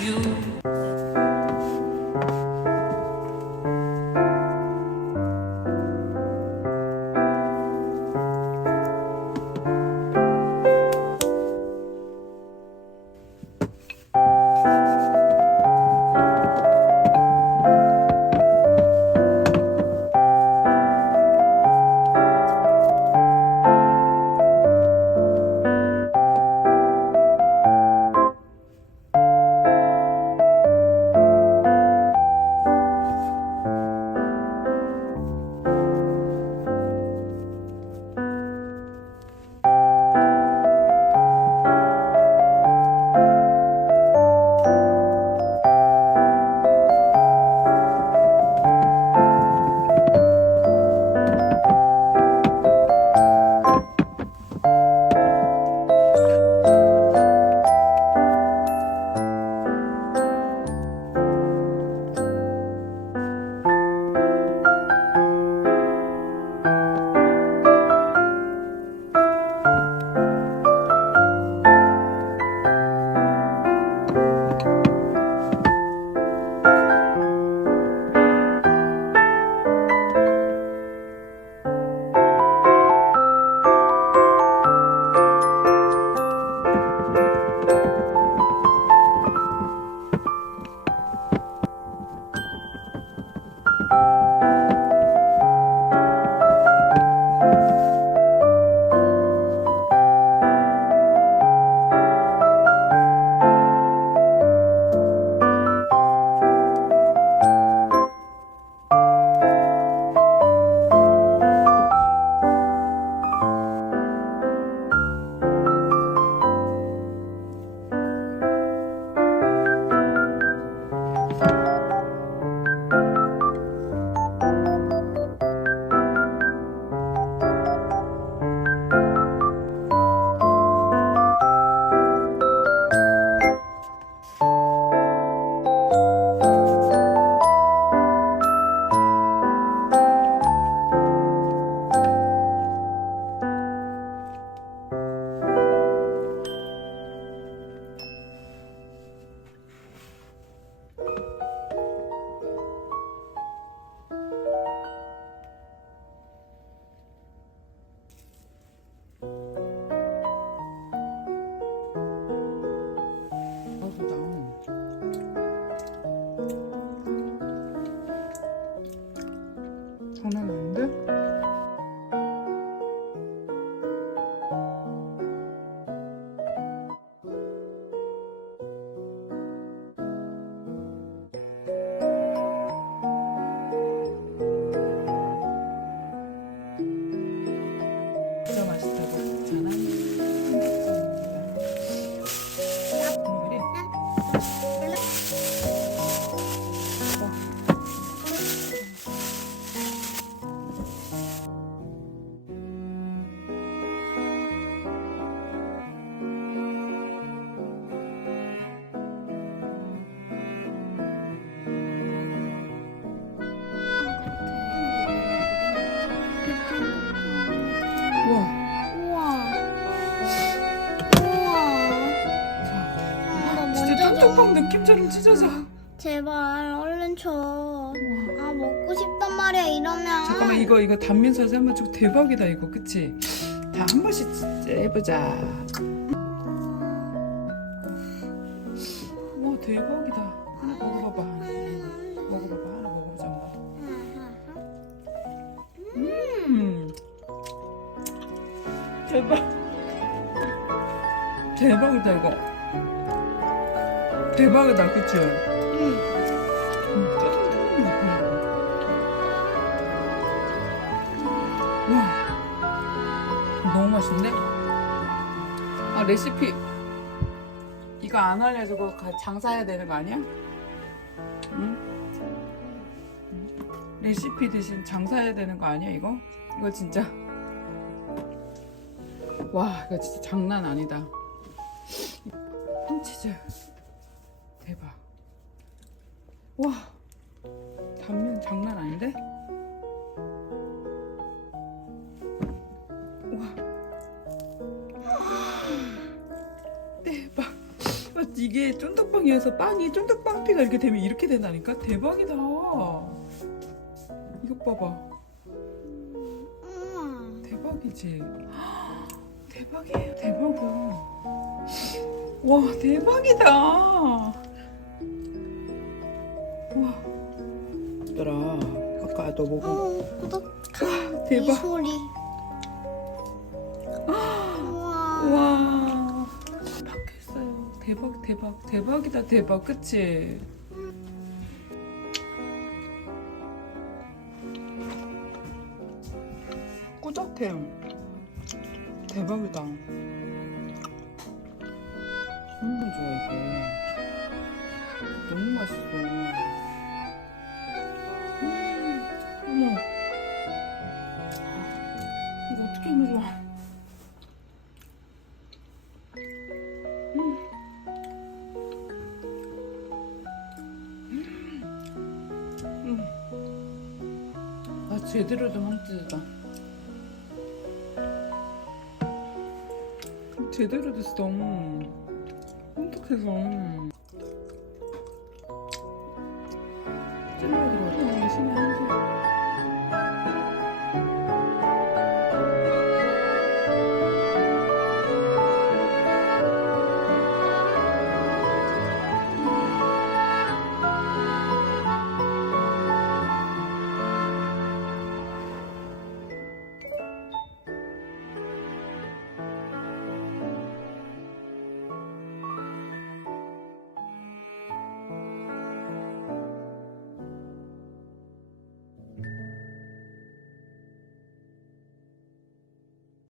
you. 장난 아닌데? 진짜 맛있다고 했잖아. 우와. 우와. 우와. 나 진짜 먼저 쫀득빵 느낌처럼 찢어져. 제발 얼른 줘. 아 먹고 싶단 말이야 이러면. 잠깐만 이거 단면 사진 한번 찍고 대박이다 이거 그치? 다 한 번씩 진짜 해보자. 와 대박이다. 하나 먹어봐봐. 먹어봐봐. 하나 먹어보자. 대박. 대박이다 이거. 대박이다 그치? 와 너무 맛있는데? 아 레시피 이거 안 알려주고 장사해야 되는 거 아니야? 응? 레시피 대신 장사해야 되는 거 아니야 이거? 이거 진짜 와 이거 진짜 장난 아니다. 햄치즈 대박. 와 단면 장난 아닌데? 와 대박. 이게 이게 쫀득빵이어서 빵이 쫀득빵피가 이렇게 되면 이렇게 된다니까? 대박이다. 이것 봐봐. 대박이지? 대박이에요, 대박이야. 와, 대박이다. 와. 얘들아, 아까 너 보고 꾸덕한 이 대박. 소리. 우와. 와. 바뀌었어요. 대박, 대박, 대박이다, 대박, 그치? 꾸덕해. 대박이다. 너무 좋아, 이게. 너무 맛있어. 어머. 이거 어떻게 하면 좋아. 아, 제대로 된 황치즈다. 제대로 됐어. 쫀득해서. 찔러야 들어가. 신기해.